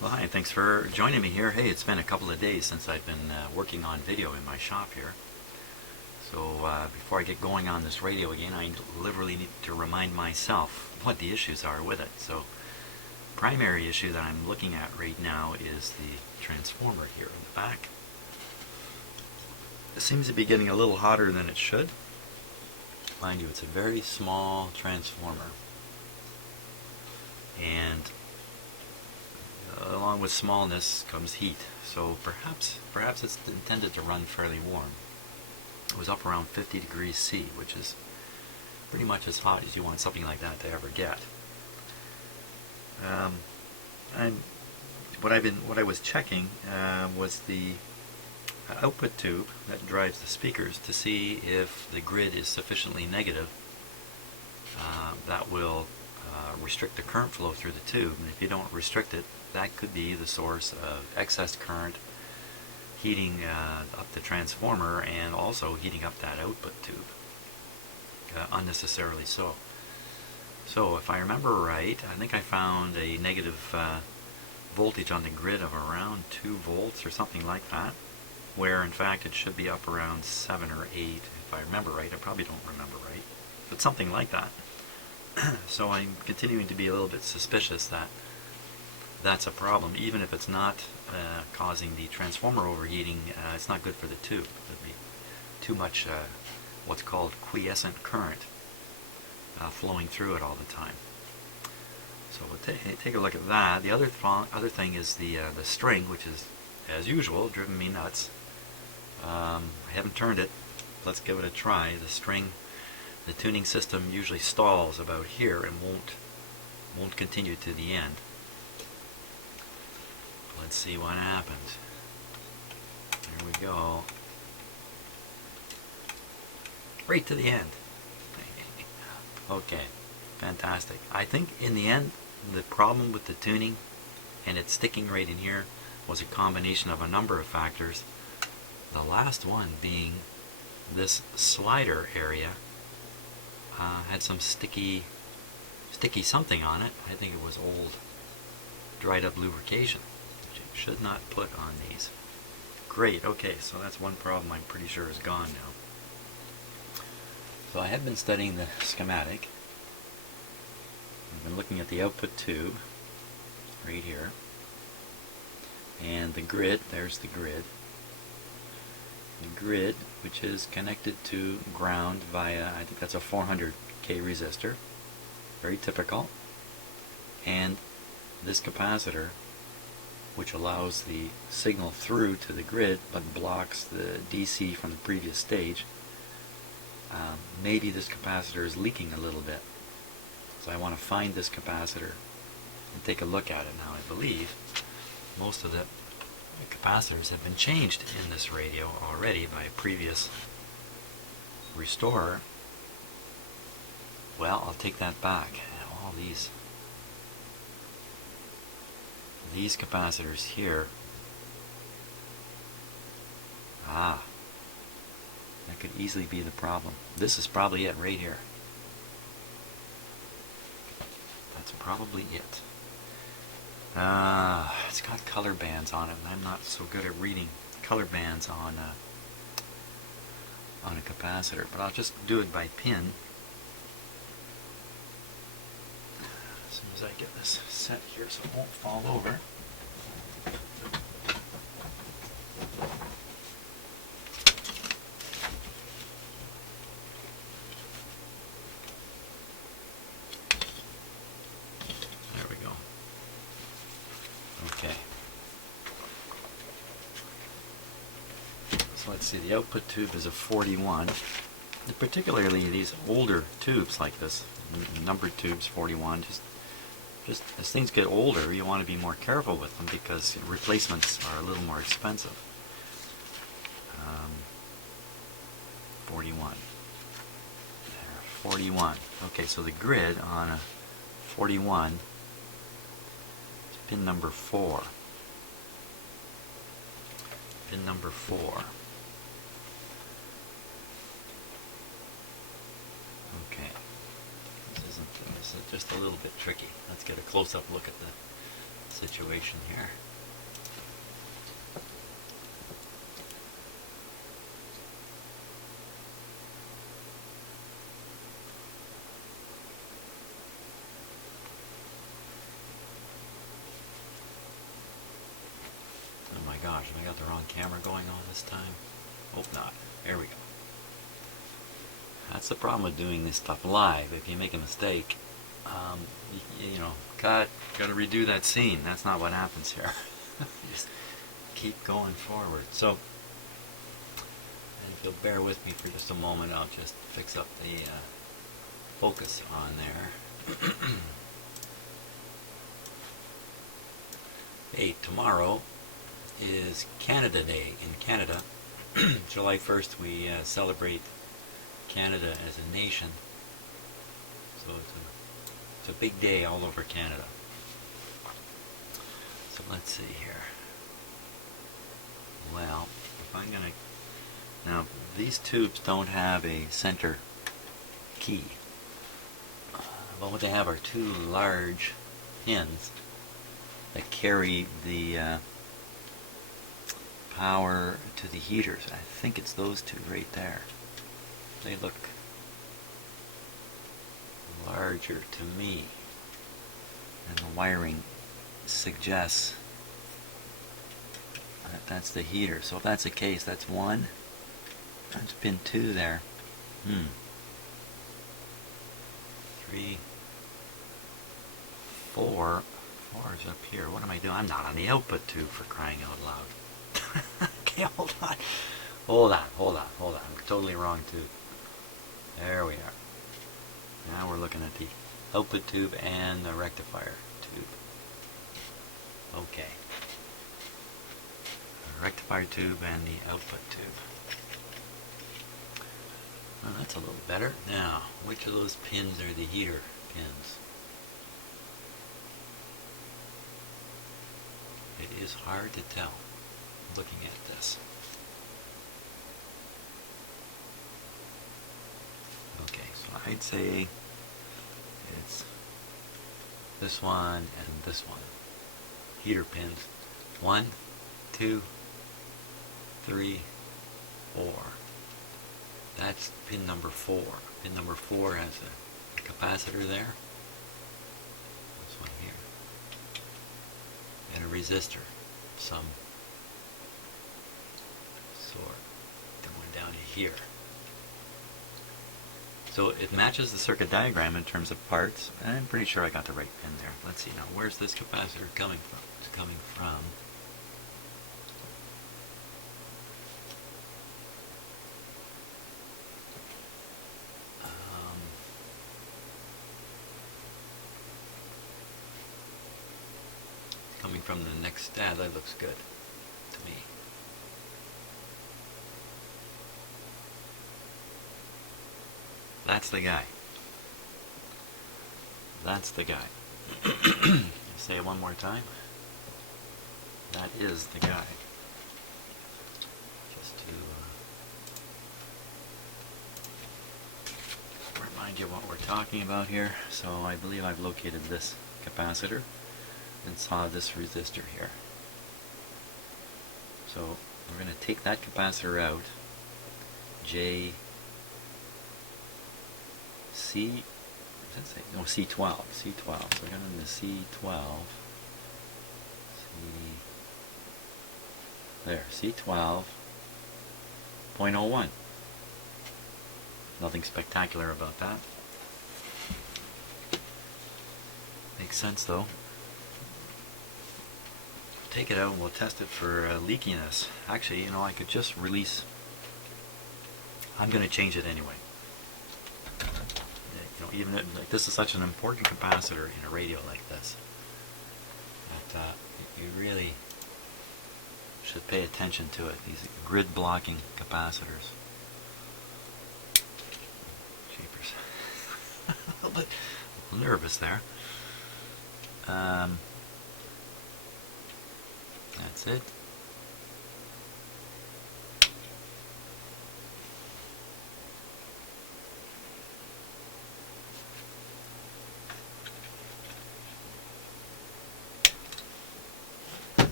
Well, hi, thanks for joining me here. Hey, it's been a couple of days since I've been working on video in my shop here. So before I get going on this radio again, I literally need to remind myself what the issues are with it. So primary issue that I'm looking at right now is the transformer here in the back. It seems to be getting a little hotter than it should. Mind you, it's a very small transformer. And along with smallness comes heat, so perhaps it's intended to run fairly warm. It was up around 50 degrees C, which is pretty much as hot as you want something like that to ever get. What I was checking was the output tube that drives the speakers to see if the grid is sufficiently negative. That will restrict the current flow through the tube, and if you don't restrict it, that could be the source of excess current heating up the transformer and also heating up that output tube unnecessarily so. So if I remember right, I think I found a negative voltage on the grid of around 2 volts or something like that, where in fact it should be up around 7 or 8 if I remember right. I probably don't remember right, but something like that. So I'm continuing to be a little bit suspicious that that's a problem. Even if it's not causing the transformer overheating, it's not good for the tube. There'd be too much what's called quiescent current flowing through it all the time. So we'll take a look at that. The other thing is the string, which is, as usual, driven me nuts. I haven't turned it. Let's give it a try. The string, the tuning system usually stalls about here and won't continue to the end. Let's see what happens. There we go. Right to the end. Okay, fantastic. I think in the end, the problem with the tuning and it sticking right in here was a combination of a number of factors. The last one being this slider area had some sticky something on it. I think it was old dried up lubrication, which you should not put on these. Great, okay, so that's one problem I'm pretty sure is gone now. So I have been studying the schematic. I've been looking at the output tube right here. And the grid, there's the grid. The grid, which is connected to ground via, I think that's a 400k resistor. Very typical. And this capacitor, which allows the signal through to the grid but blocks the DC from the previous stage. Maybe this capacitor is leaking a little bit. So I want to find this capacitor and take a look at it now. I believe most of the capacitors have been changed in this radio already by a previous restorer. Well, I'll take that back. All these capacitors here. That could easily be the problem. This is probably it right here. That's probably it. It's got color bands on it, and I'm not so good at reading color bands on a capacitor, but I'll just do it by pin. As soon as I get this set here so it won't fall over. There we go. Okay. So let's see, the output tube is a 41. Particularly these older tubes like this, numbered tubes 41, just as things get older, you want to be more careful with them because replacements are a little more expensive. 41. There, 41. Okay, so the grid on a 41 is pin number 4. Pin number 4. Okay. This is just a little bit tricky. Let's get a close-up look at the situation here. Oh my gosh, I got the wrong camera going on this time. Hope not. There we go. That's the problem with doing this stuff live. If you make a mistake, you know, cut, gotta redo that scene. That's not what happens here. Just keep going forward. So, and if you'll bear with me for just a moment, I'll just fix up the focus on there. Hey, tomorrow is Canada Day in Canada. July 1st we celebrate Canada as a nation. So it's a big day all over Canada. So let's see here. Well, if I'm going to... Now, these tubes don't have a center key. But what they have are two large pins that carry the power to the heaters. I think it's those two right there. They look larger to me, and the wiring suggests that that's the heater. So if that's the case, that's one. That's pin 2 there. 3, 4. 4 is up here. What am I doing? I'm not on the output tube, for crying out loud. Okay, hold on. Hold on. I'm totally wrong tube. There we are. Now we're looking at the output tube and the rectifier tube. Okay. The rectifier tube and the output tube. Well, that's a little better. Now, which of those pins are the heater pins? It is hard to tell looking at this. Okay, so I'd say it's this one and this one. Heater pins. 1, 2, 3, 4. That's pin number 4. Pin number 4 has a capacitor there. This one here. And a resistor. Some sort. Going down to here. So it matches the circuit diagram in terms of parts. I'm pretty sure I got the right pin there. Let's see now. Where's this capacitor coming from? It's coming from the next that looks good to me. That's the guy. That's the guy. Say it one more time. That is the guy. Just to remind you what we're talking about here. So I believe I've located this capacitor and saw this resistor here. So we're going to take that capacitor out. C12. So we're going to C12. C12. 0.01. Nothing spectacular about that. Makes sense though. Take it out and we'll test it for leakiness. Actually, you know, I could just release. I'm going to change it anyway. You know, even like this is such an important capacitor in a radio like this that you really should pay attention to it. These grid blocking capacitors. Jeepers. A little bit nervous there. That's it.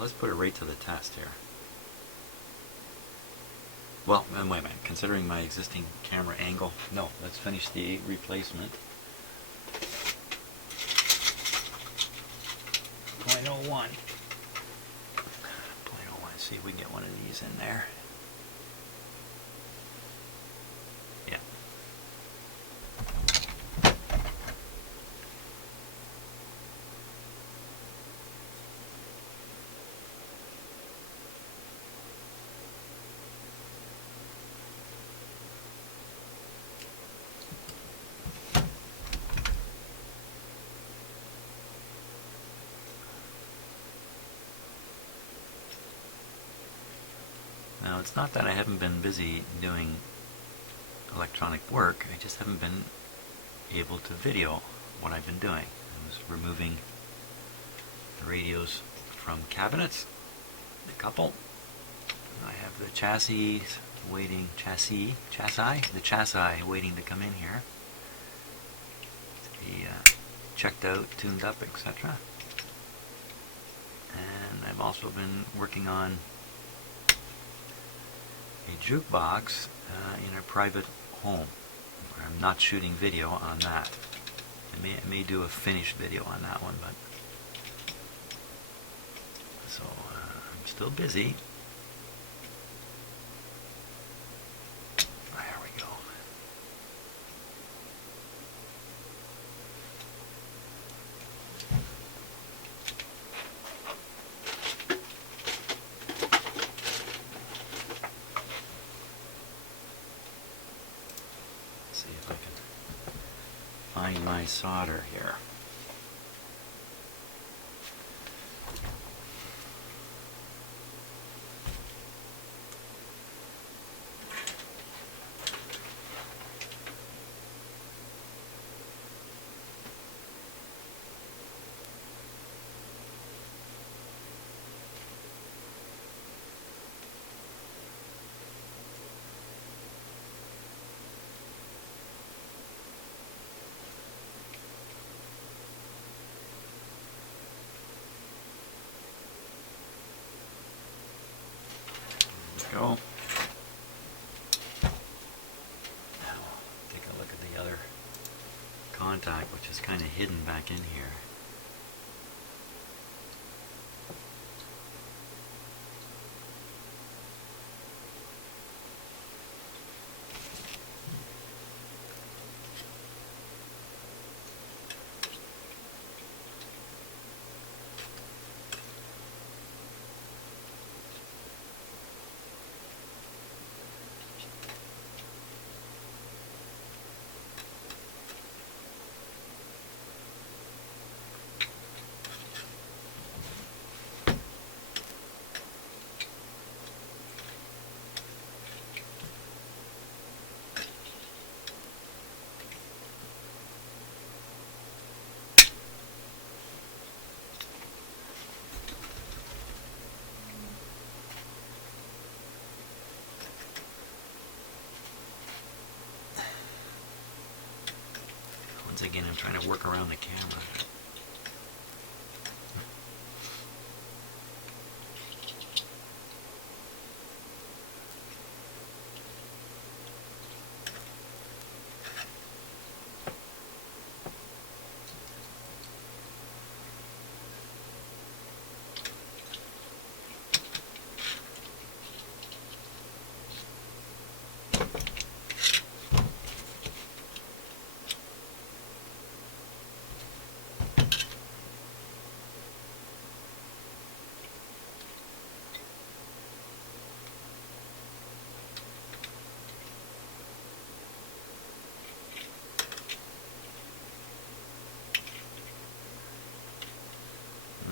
let's put it right to the test here. Well, wait a minute. Considering my existing camera angle, no. Let's finish the replacement. 0.01. 0.01. See if we can get one of these in there. Yeah. Now, it's not that I haven't been busy doing electronic work, I just haven't been able to video what I've been doing. I was removing the radios from cabinets, a couple. I have the chassis waiting to come in here to be checked out, tuned up, etc. And I've also been working on a jukebox in a private home, where I'm not shooting video on that. I may do a finished video on that one, but so I'm still busy. There we go. See if I can find my solder here. Go. Now, take a look at the other contact, which is kind of hidden back in here. Once again, I'm trying to work around the camera.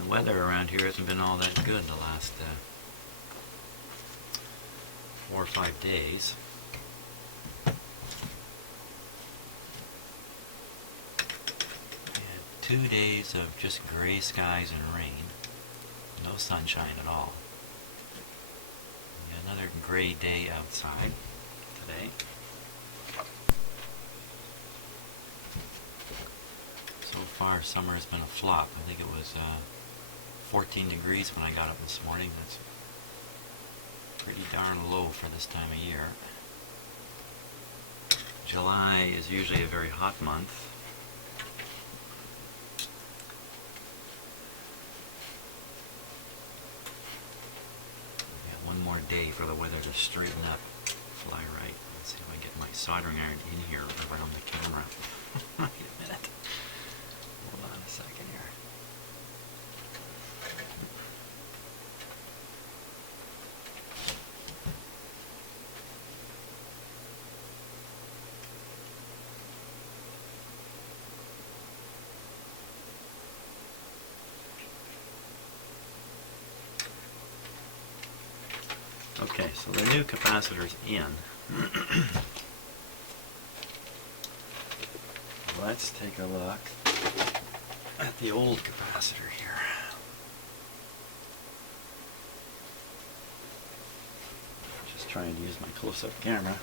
The weather around here hasn't been all that good the last 4 or 5 days. We had 2 days of just gray skies and rain. No sunshine at all. We had another gray day outside today. So far, summer has been a flop. I think it was 14 degrees when I got up this morning. That's pretty darn low for this time of year. July is usually a very hot month. We got one more day for the weather to straighten up, fly right. Let's see if I can get my soldering iron in here around the camera. Wait a minute. Hold on a second here. Okay, so the new capacitor's in. Let's take a look at the old capacitor here. Just trying to use my close-up camera.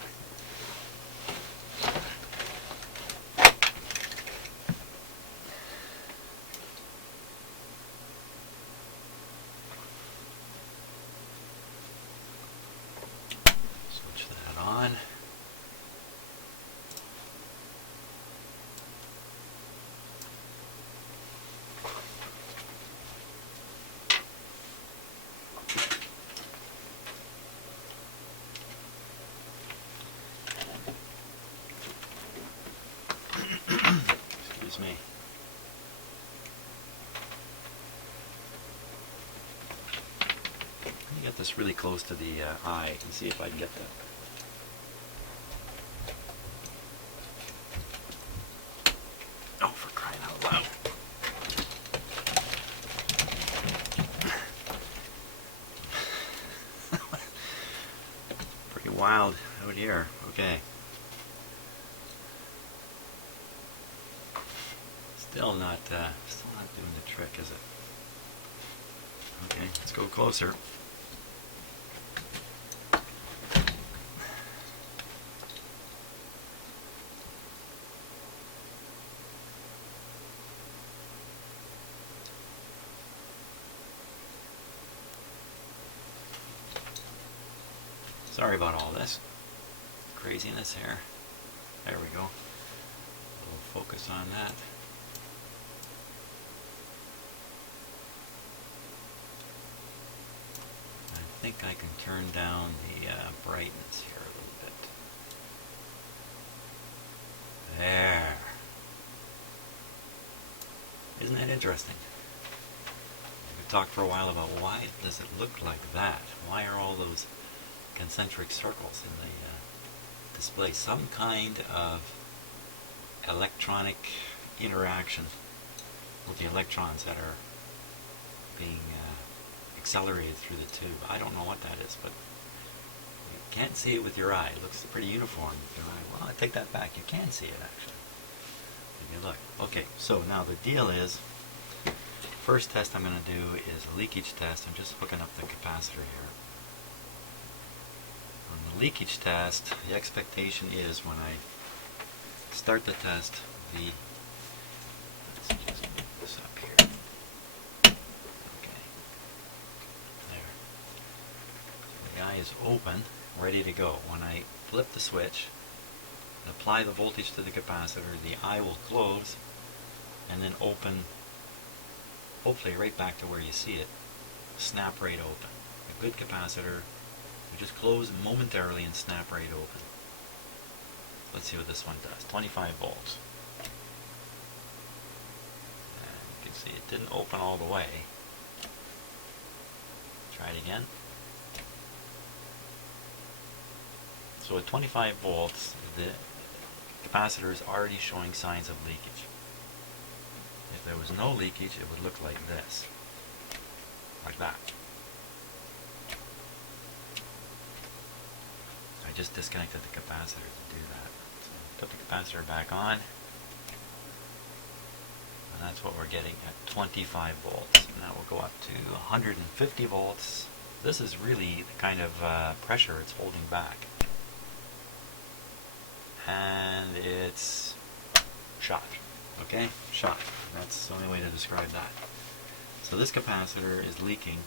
Switch that on. Excuse me. Let me get this really close to the eye and see if I can get that. Oh, for crying out loud. Pretty wild out here. Okay. Still not doing the trick, is it? Okay, let's go closer. Sorry about all this craziness here. There we go. We'll focus on that. I think I can turn down the brightness here a little bit. There. Isn't that interesting? We talked for a while about why does it look like that? Why are all those concentric circles in the display? Some kind of electronic interaction with the electrons that are being accelerated through the tube. I don't know what that is, but you can't see it with your eye. It looks pretty uniform with your eye. Well, I take that back. You can see it, actually. If you look. Okay, so now the deal is, first test I'm going to do is a leakage test. I'm just hooking up the capacitor here. On the leakage test, the expectation is when I start the test, let's just move this up here. Okay. There. The eye is open, ready to go. When I flip the switch, apply the voltage to the capacitor, the eye will close and then open, hopefully right back to where you see it, snap right open. A good capacitor, you just close momentarily and snap right open. Let's see what this one does. 25 volts. And you can see it didn't open all the way. Try it again. So at 25 volts, the capacitor is already showing signs of leakage. If there was no leakage, it would look like this. Like that. I just disconnected the capacitor to do that. So put the capacitor back on. And that's what we're getting at 25 volts. Now we'll go up to 150 volts. This is really the kind of pressure it's holding back. And it's shot. Okay? Shot. That's the only way to describe that. So this capacitor is leaking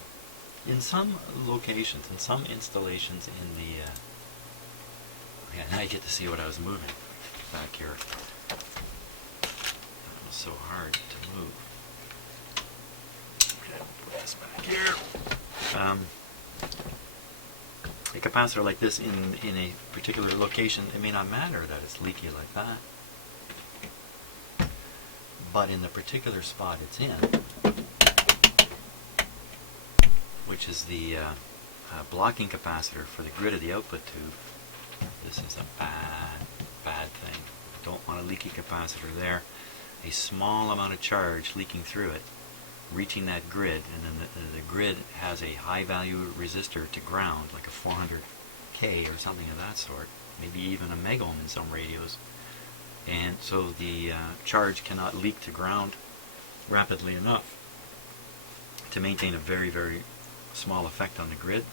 in some locations, in some installations in the... yeah, now you get to see what I was moving back here. That was so hard to move. Okay, I'll put this back here. A capacitor like this in a particular location, it may not matter that it's leaky like that. But in the particular spot it's in, which is the blocking capacitor for the grid of the output tube, this is a bad thing. Don't want a leaky capacitor there. A small amount of charge leaking through it, reaching that grid, and then the grid has a high value resistor to ground, like a 400K or something of that sort, maybe even a megohm in some radios. And so the charge cannot leak to ground rapidly enough to maintain a very, very small effect on the grid.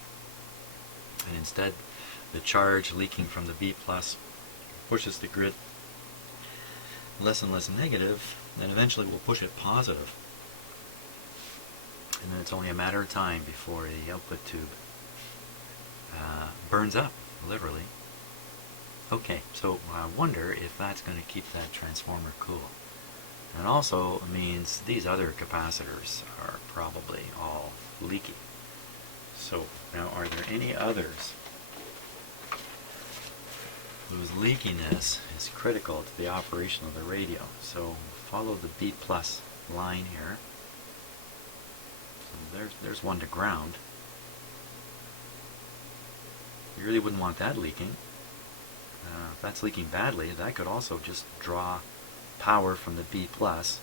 And instead, the charge leaking from the B plus pushes the grid less and less negative, and eventually will push it positive. And then it's only a matter of time before the output tube burns up, literally. Okay, so I wonder if that's going to keep that transformer cool. And also means these other capacitors are probably all leaky. So now, are there any others whose leakiness is critical to the operation of the radio? So follow the B plus line here. So there's one to ground. You really wouldn't want that leaking. If that's leaking badly, that could also just draw power from the B plus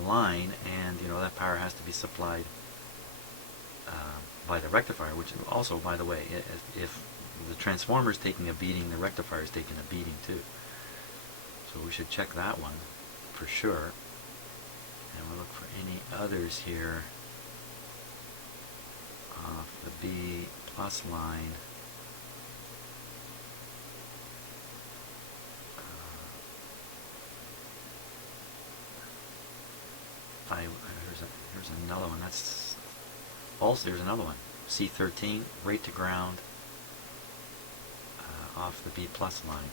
line, and that power has to be supplied by the rectifier, which also, by the way, if the transformer is taking a beating, the rectifier is taking a beating too. So we should check that one for sure. And we'll look for any others here off the B plus line. Here's another one. That's also, there's another one. C13, right to ground off the B plus line.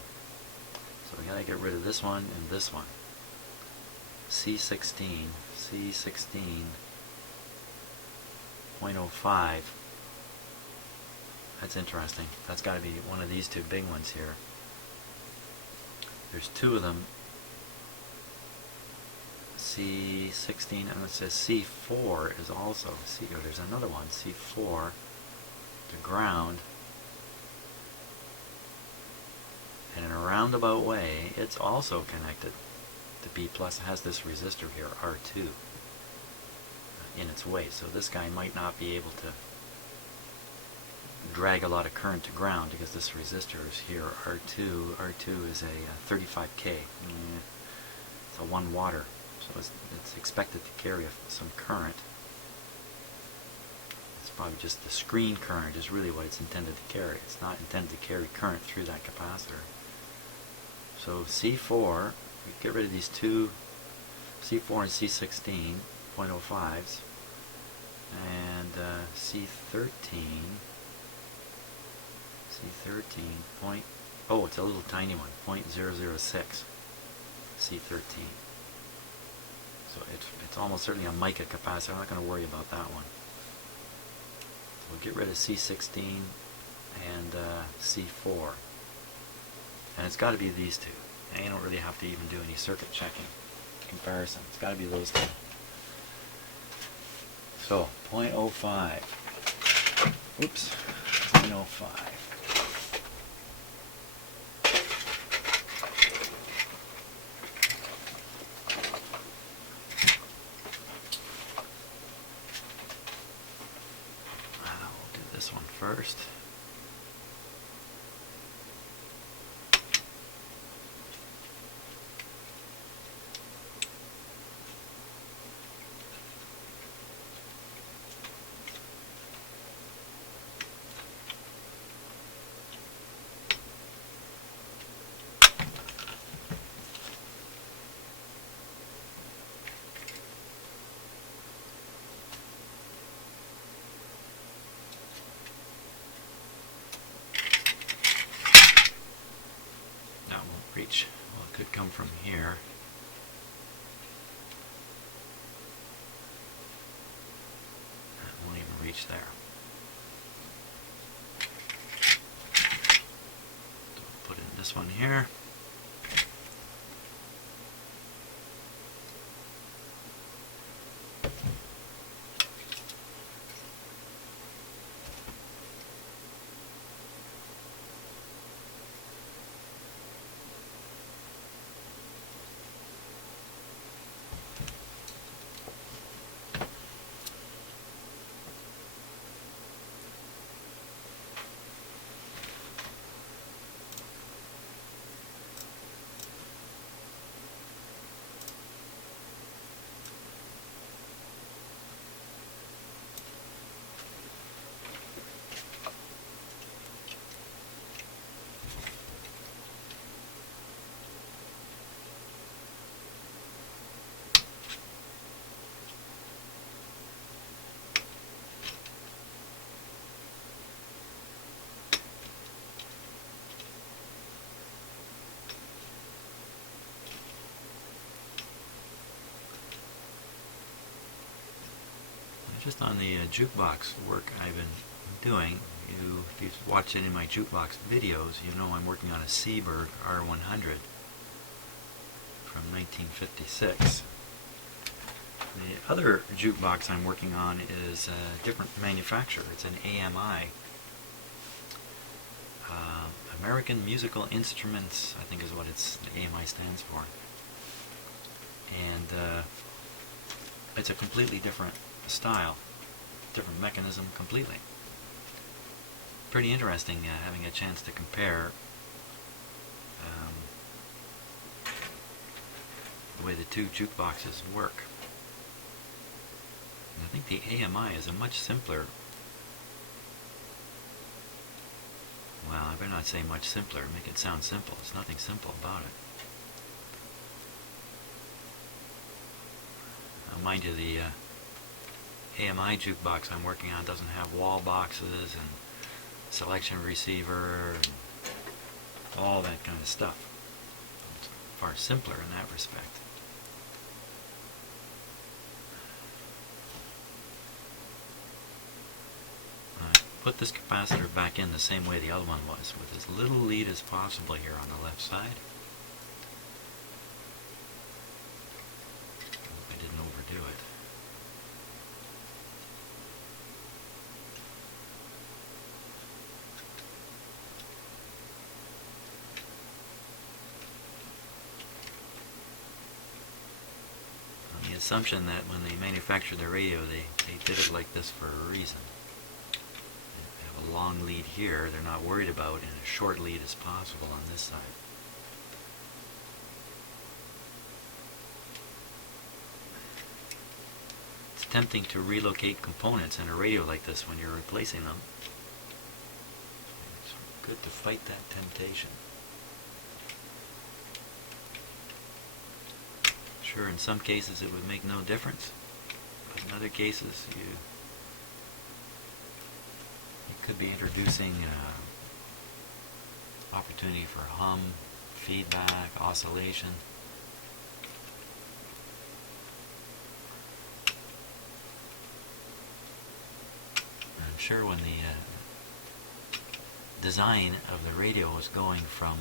So we gotta get rid of this one and this one. C16, C16.05. That's interesting. That's got to be one of these two big ones here. There's two of them. C16, and it says C4 is also, there's another one, C4 to ground, and in a roundabout way it's also connected to B plus. It has this resistor here, R2, in its way, so this guy might not be able to drag a lot of current to ground because this resistor is here, R2 is a 35K, it's a 1 watt. So it's expected to carry some current. It's probably just the screen current is really what it's intended to carry. It's not intended to carry current through that capacitor. So C4, we get rid of these two, C4 and C16.05s, and C13 point, oh, it's a little tiny one, 0.006, C13. So it's almost certainly a mica capacitor. I'm not going to worry about that one. So we'll get rid of C16 and C4. And it's got to be these two. And you don't really have to even do any circuit checking comparison. It's got to be those two. So 0.05. Oops. 0.05. First. come from here. That won't even reach there. So put in this one here. Just on the jukebox work I've been doing, if you've watched any of my jukebox videos, you know I'm working on a Seabird R100 from 1956. The other jukebox I'm working on is a different manufacturer. It's an AMI, American Musical Instruments, I think is what the AMI stands for. And it's a completely different style, different mechanism completely. Pretty interesting having a chance to compare the way the two jukeboxes work. And I think the AMI is a much simpler, well, I better not say much simpler, make it sound simple. There's nothing simple about it. Now, mind you, the AMI jukebox I'm working on doesn't have wall boxes and selection receiver and all that kind of stuff. It's far simpler in that respect. I put this capacitor back in the same way the other one was, with as little lead as possible here on the left side. Hope I didn't overdo it. The assumption that when they manufactured the radio, they did it like this for a reason. They have a long lead here, they're not worried about, and a short lead as possible on this side. It's tempting to relocate components in a radio like this when you're replacing them. It's good to fight that temptation. Sure, in some cases it would make no difference, but in other cases you could be introducing opportunity for hum, feedback, oscillation. I'm sure when the design of the radio was going from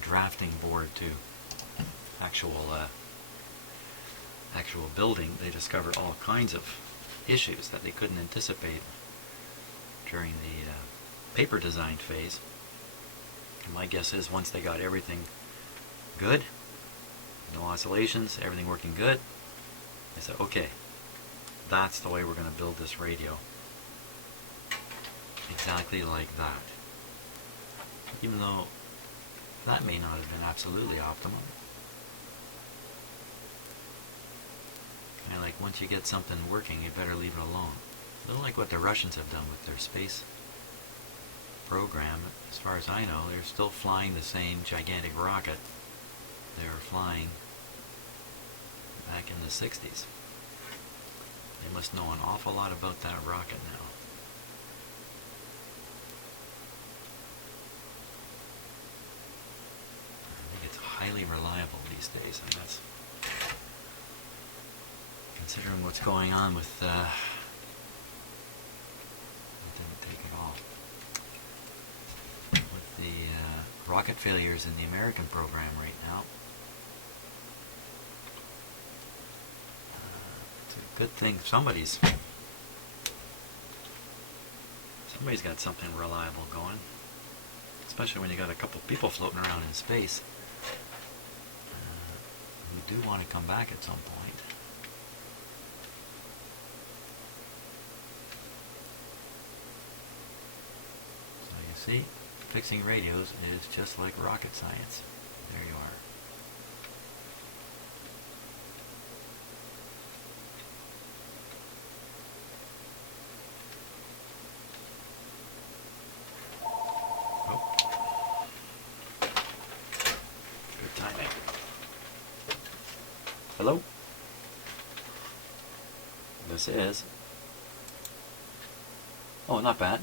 drafting board to actual building, they discovered all kinds of issues that they couldn't anticipate during the paper design phase. And my guess is once they got everything good, no oscillations, everything working good, they said, okay, that's the way we're going to build this radio. Exactly like that. Even though that may not have been absolutely optimal. Like once you get something working, you better leave it alone. A little like what the Russians have done with their space program. As far as I know, they're still flying the same gigantic rocket they were flying back in the 60s. They must know an awful lot about that rocket now. I think it's highly reliable these days, and that's considering what's going on with it didn't take it all. With the rocket failures in the American program right now. It's a good thing somebody's got something reliable going, especially when you got a couple people floating around in space who do want to come back at some point. So you see, fixing radios is just like rocket science. There you are. Hello? This is... Oh, not bad.